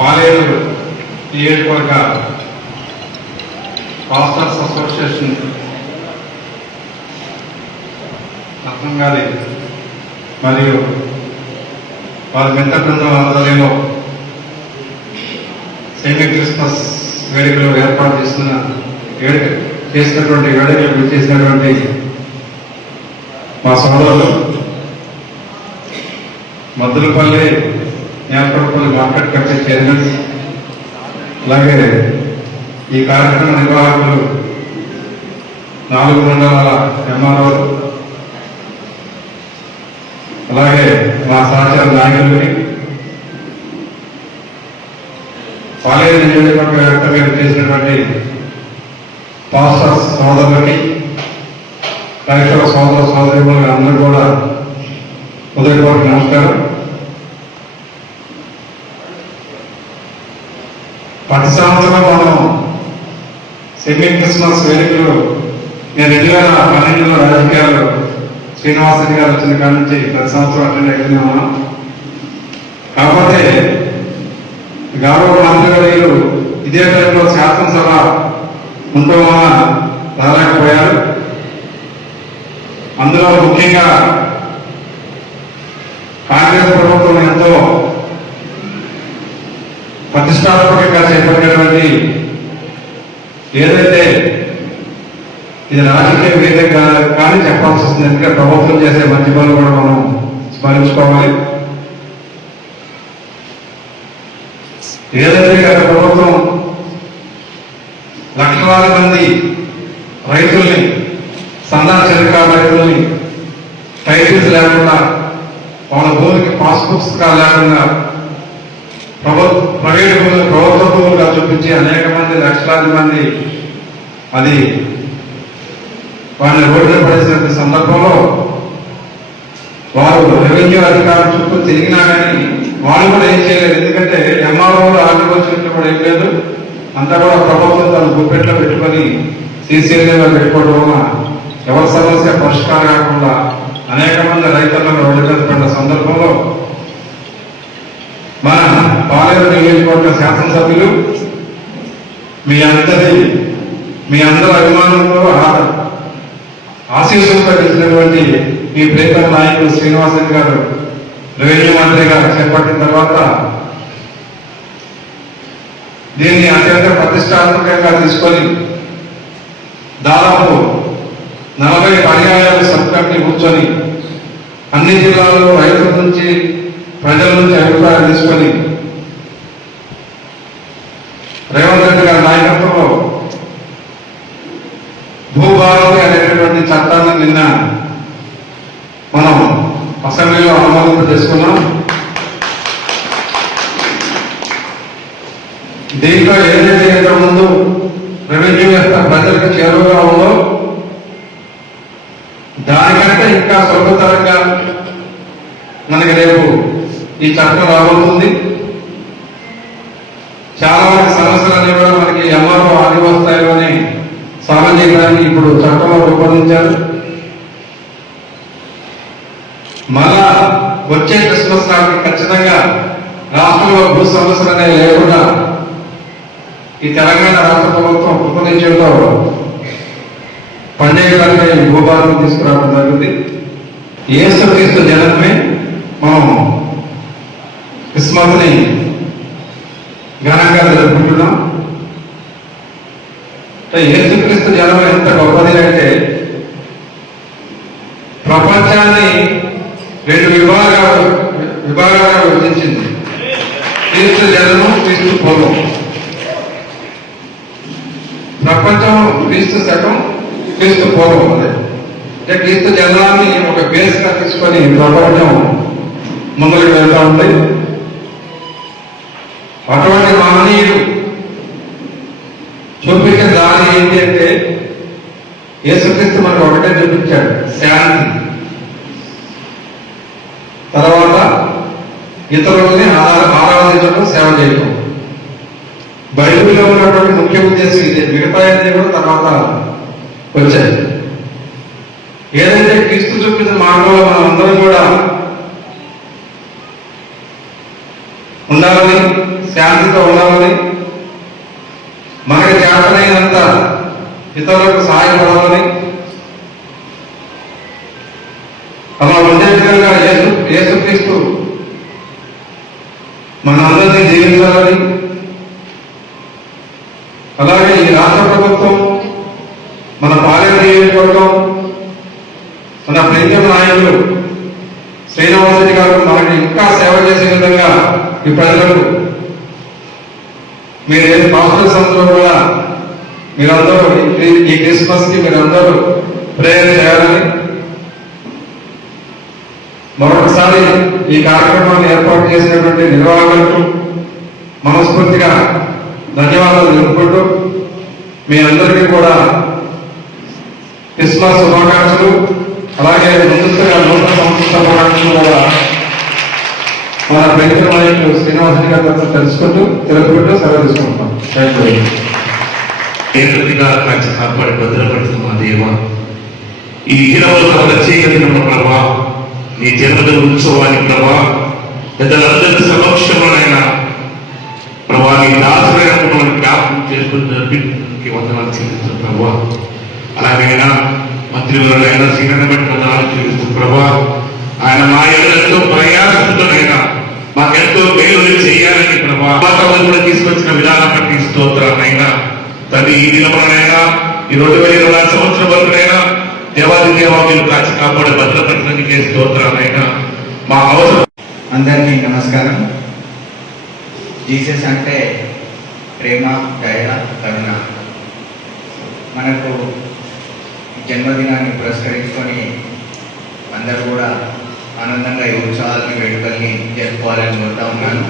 పాలేరు నియోజకవర్గ pastors association రత్నం గారి మరియు వారి మిత్ర బృందం ఆధ్వర్యంలో సెమీ క్రిస్మస్ వేడుకలు ఏర్పాటు చేస్తున్న వేడుక చేసినటువంటి వేడుకలు చేసినటువంటి మా సోదరులు Maddulapalli Nepathyapalli market committee chairman అలాగే ఈ కార్యక్రమ నిర్వాహకులు నాలుగు మండలాల ఎంఆర్ఓ అలాగే మా సహచార నాయకులకి పాలేరు నియోజకవర్గ వ్యాప్తంగా చేసినటువంటి పాస్టర్ సోదరులకి క్రైస్తవ సోదర సోదరులకి అందరూ కూడా ఉదయపూర్వక నమస్కారం. ప్రతి సంవత్సరం మనం సెమీ క్రిస్మస్ వేడుకలు నేను రెండు వేల పన్నెండులో రాజకీయాలు శ్రీనివాసరెడ్డి గారు వచ్చిన కాడ నుంచి ప్రతి సంవత్సరం అటెండ్ అవుతూనే ఉన్నాం కాకపోతే గౌరవ మంత్రివర్యులు ఇదే టైంలో శాసనసభ ఉండటం వలన రాలేకపోయారు. అందులో ముఖ్యంగా కాంగ్రెస్ ప్రభుత్వం ఎంతో ప్రతిష్టాత్మకంగా చేపట్టినటువంటి ఏదైతే ఇది రాజకీయ వేదిక కా- కానీ చెప్పాల్సి వస్తుంది. ఎందుకంటే ప్రభుత్వం చేసే మంచి పనులు కూడా మనం స్మరించుకోవాలి. ఏదైతే గత ప్రభుత్వం లక్షలాది మంది రైతుల్ని సన్నా చిలక రైతుల్ని టైటిల్స్ లేకుండా వాళ్ళ భూమికి పాస్బుక్స్ లేకుండా పర్యటకులు ప్రవర్తకులుగా చూపించి అనేక మంది లక్షలాది మంది అది వాళ్ళని రోడ్డు పడేసిన సందర్భంలో వారు రెవెన్యూ అధికారుల చుట్టూ తిరిగినా కానీ వాళ్ళు కూడా ఏం చేయలేదు. ఎందుకంటే ఎంఆర్ఓ ఆగ్రికల్చర్ కూడా ఏం లేదు. అంతా కూడా ప్రభుత్వం తన గుప్పెట్లో పెట్టుకొని సీసీఎల్ఏలో పెట్టుకోవడం వల్ల ఎవరి సమస్య పరిష్కారం కాకుండా అనేక మంది రైతులను రోడ్డు సందర్భంలో మన పాలేరు నియోజకవర్గ శాసనసభ్యులు మీ అందరి మీ అందరి అభిమానంలో ఆ- ఆశీస్సులతో గెలిచినటువంటి మీ ప్రేతల నాయకుడు శ్రీనివాసన్ గారు రెవెన్యూ మంత్రిగా చేపట్టిన తర్వాత దీన్ని అత్యంత ప్రతిష్టాత్మకంగా తీసుకొని దాదాపు నలభై పర్యాయాలు సబ్ కమిటీ కూర్చొని అన్ని జిల్లాల్లో రైతుల నుంచి ప్రజల నుంచి అభిప్రాయం తీసుకొని రేవంత్ రెడ్డి గారి నాయకత్వంలో భూభారతి అనేటటువంటి చట్టాన్ని నిన్న మనం అసెంబ్లీలో ఆమోదం చేసుకున్నాం. దీంట్లో ఏదైతే ఇంతకు ముందు రెవెన్యూ యొక్క ప్రజలకు చేరువగా ఉందో దానికంటే ఇంకా సులభతరంగా మనకి రేపు ఈ చట్టం రాబోతుంది. చాలా మంది సమస్యలు అనేవి కూడా మనకి ఎంఆర్ఓ ఆదివాసీ స్థాయిలోనే సాల్వ్ చేయడానికి ఇప్పుడు చట్టంలో రూపొందించారు. మళ్ళా వచ్చే క్రిస్మస్ నాటికి ఖచ్చితంగా రాష్ట్రంలో భూ సమస్యలు అనేవి లేకుండా ఈ తెలంగాణ రాష్ట్ర ప్రభుత్వం రూపొందించడంలో పండుగలనే భూభారం తీసుకురావడం జరిగింది ఏసు క్రీస్తు జనమే మనం క్రిస్మస్ని ఘనంగా జరుపుకుంటున్నాం. ఏసుక్రీస్తు జనం ఎంత గొప్పది అంటే ప్రపంచాన్ని రెండు విభాగాలు విభాగాలుగా విభజించింది. క్రీస్తు జనము క్రీస్తు పూర్వం. ప్రపంచం క్రీస్తు శకం క్రీస్తు పూర్వం అదే. అంటే క్రీస్తు జనాన్ని ఒక బేస్గా తీసుకొని ప్రపంచం ముందుకు వెళ్తూ ఉంది. అటువంటి మహనీయుడు చూపించిన దారి ఏంటంటే యేసుక్రీస్తు మనకు ఒకటే చూపించాడు శాంతి. తర్వాత ఇతరులని ఆరాధించడం సేవ చేయడం బైబిల్లో ఉన్నటువంటి ముఖ్య ఉద్దేశం ఇదే. మిగతా కూడా తర్వాత వచ్చాయి. ఏదైతే క్రీస్తు చూపించిన మార్గంలో మనం అందరం కూడా ఉండాలని శాంతితో ఉండాలని మనకి చేతనైనంత ఇతరులకు సహాయపడాలని అలా ఉండే విధంగా యేసు యేసుక్రీస్తు మనందరినీ జీవించాలని అలాగే ఈ రాష్ట్ర ప్రభుత్వం మన పాలన నియోజకవర్గం మన ప్రీతం నాయకులు శ్రీనివాసరెడ్డి గారు మనకి ఇంకా సేవ చేసే విధంగా ఈ ప్రజలకు మీరు ఏ పాస్టర్ కూడా మీరందరూ ఈ- ఈ క్రిస్మస్కి మీరందరూ ప్రేయర్ చేయాలని మరొకసారి ఈ కార్యక్రమాన్ని ఏర్పాటు చేసినటువంటి నిర్వాహకులకు మనస్ఫూర్తిగా ధన్యవాదాలు తెలుపుకుంటూ మీ అందరికీ కూడా క్రిస్మస్ శుభాకాంక్షలు. అలాగే ముందుగా నూతన సంవత్సర శుభాకాంక్షలు కూడా మన పెంచిన నాయకులు శ్రీనివాసరెడ్డి గారి తరఫున తెలుసుకుంటూ తెలుపుకుంటూ సెలవు తీసుకుంటాం థ్యాంక్ కాచి కాపాడి భద్రపడుతున్న దేవ ఈ ఇరవై కాల చీకటిన ప్రభా నీ జన్మదిన ఉత్సవాన్ని ప్రభా పెద్దలందరి సమక్షమైన ప్రభా నీ దాసమైన జ్ఞాపకం చేసుకుని జరిపి వందనాలు చెల్లిస్తున్న ప్రభా. అలాగైనా మంత్రివర్గైనా శ్రీకరణ బట్టి వందనాలు చెల్లిస్తూ ప్రభా ఆయన మా ఎంతో ప్రయాసంతోనైనా మాకెంతో మేలు చేయాలని ప్రభా. కూడా తీసుకొచ్చిన విధానం బట్టి స్తోత్రాలైనా. తండ్రి ఈ దినములనైనా ఈ రెండు వేల ఇరవై సంవత్సరం వరకునైనా దేవాది దేవా మీరు కాచి కాపాడే భద్రపరచడానికి స్తోత్రాలైనా. మా అవసరం అందరికీ నమస్కారం. జీసస్ అంటే ప్రేమ దయ కరుణ. మనకు జన్మదినాన్ని పురస్కరించుకొని అందరూ కూడా ఆనందంగా ఈ ఉత్సవాలని వేడుకల్ని జరుపుకోవాలని కోరుతా ఉన్నాను.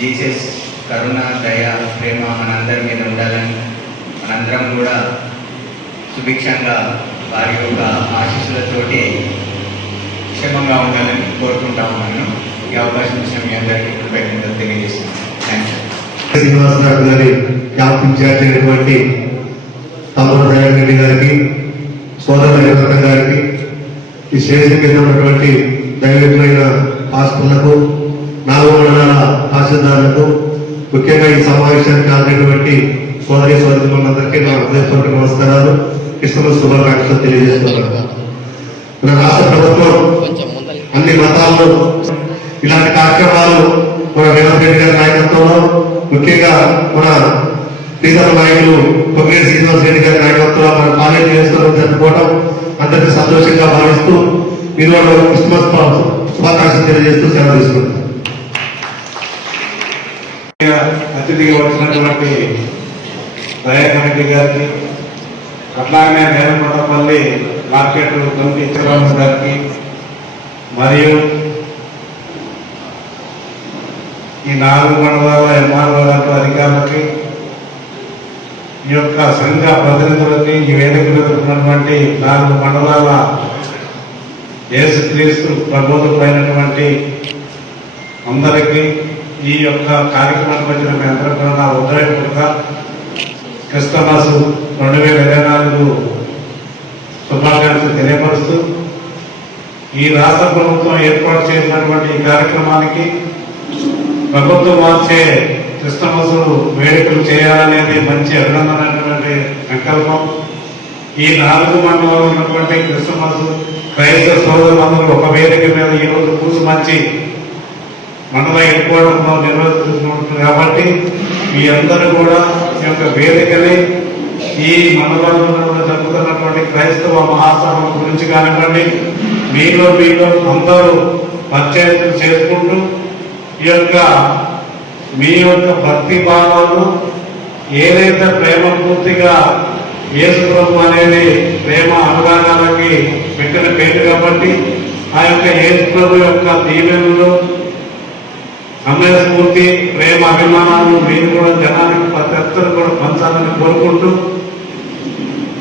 జీసస్ కరుణ దయ ప్రేమ మనందరి మీద ఉండాలని మనందరం కూడా సుభిక్షంగా వారి యొక్క ఆశీస్సులతోటి క్షేమంగా ఉండాలని కోరుకుంటా ఉన్నాను. ఈ అవకాశం ఇచ్చిన మీ అందరికీ కృతజ్ఞతలు తెలియజేస్తున్నాను. థ్యాంక్ యూ శ్రీనివాసరావు గారి క్యాంప్ ఇన్ఛార్జ్ తమ్ముడు దయాకర్ గారికి సోదరు గారికి ఈ స్టేజ్ మీద ఉన్నటువంటి దైవజ్ఞమైన ఆస్తులకు నాలుగు మండలాల తహసీల్దారులకు ముఖ్యంగా ఈ సమావేశానికి ఆగినటువంటి సోదరి సోదరులందరికీ నా హృదయపూర్వక నమస్కారాలు. క్రిస్మస్ శుభాకాంక్షలు తెలియజేస్తున్నాను. మన రాష్ట్ర ప్రభుత్వం అన్ని మతాల్లో ఇలాంటి కార్యక్రమాలు మన రేవంత్ రెడ్డి గారి నాయకత్వంలో ముఖ్యంగా మన ప్రీతమ నాయకులు కొమ్మేరు శ్రీనివాస్ రెడ్డి గారి నాయకత్వంలో మన కాలేజీ వేసుకోవడం జరుపుకోవడం అందరికీ సంతోషంగా భావిస్తూ మీరు వాళ్ళు క్రిస్మస్ శుభాకాంక్షలు తెలియజేస్తూ సెలవు అతిథిగా వచ్చినటువంటి దయాకర్ రెడ్డి గారికి అట్లాగనే నేలకొండపల్లి మార్కెట్ కమిటీ చంద్రబాబు గారికి మరియు ఈ నాలుగు మండలాల ఎంఆర్ఓ అధికారులకి ఈ యొక్క సంఘ ప్రతినిధులకి ఈ వేదిక మీద ఉన్నటువంటి నాలుగు మండలాల యేసుక్రీస్తు ప్రబోధమైనటువంటి అందరికీ ఈ యొక్క కార్యక్రమానికి వచ్చిన మీ అందరికీ కూడా నా ఉదయపూర్వక రెండు వేల ఇరవై నాలుగు శుభాకాంక్షలు తెలియపరుస్తూ ఈ రాష్ట్ర ప్రభుత్వం ఏర్పాటు చేసినటువంటి ఈ కార్యక్రమానికి ప్రభుత్వం వచ్చే క్రిస్టమస్ వేడుకలు చేయాలనేది మంచి అభినందనటువంటి సంకల్పం. ఈ నాలుగు మండలంలో ఉన్నటువంటి క్రిస్టమస్ క్రైస్తవ సోదరులందరూ ఒక వేదిక మీద ఈ రోజు కూసు మంచి మండల ఎక్కువడంలో క్వార్టర్లో నిర్వహిస్తున్నారు కాబట్టి మీ అందరూ కూడా ఈ యొక్క వేదికని ఈ మండలంలో కూడా జరుగుతున్నటువంటి క్రైస్తవ మహాసభ గురించి కానివ్వండి మీలో మీలో అందరూ పంచాయతీలు చేసుకుంటూ ఈ యొక్క మీ యొక్క భక్తి భావాలు ఏదైతే ప్రేమ పూర్తిగా ఏసుప్రభు అనేది ప్రేమ అనురాగాలకి పెట్టిన పేరు కాబట్టి ఆ యొక్క ఏసుప్రభు యొక్క యొక్క దీవెనలు సమయస్ఫూర్తి ప్రేమ అభిమానాలు మీరు కూడా జనానికి ప్రతి ఒక్కరు కూడా పంచాలని కోరుకుంటూ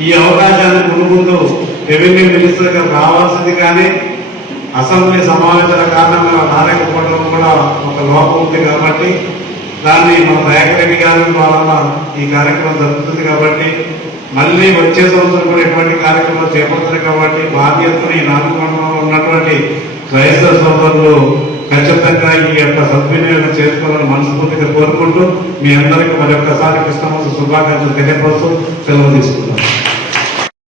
ఈ అవకాశాన్ని ముందు రెవెన్యూ మినిస్టర్గా రావాల్సింది కానీ అసెంబ్లీ సమావేశాల కారణంగా రాలేకపోవడం కూడా ఒక లోపం ఉంది కాబట్టి దాన్ని మన దయాకర్ గారు గారి వలన ఈ కార్యక్రమం జరుగుతుంది కాబట్టి మళ్ళీ వచ్చే సంవత్సరం కూడా ఎటువంటి కార్యక్రమం చేపడతారు కాబట్టి బాధ్యతను ఈ నాలుగు మండలంలో ఉన్నటువంటి క్రైస్తవ సోదరులు ఖచ్చితంగా ఈ యొక్క సద్వినియోగం చేసుకోవాలని మనస్ఫూర్తిగా కోరుకుంటూ మీ అందరికీ మరొకసారి కృష్ణమాస శుభాకాంక్షలు తెలియపరుస్తూ సెలవు తీసుకుంటాం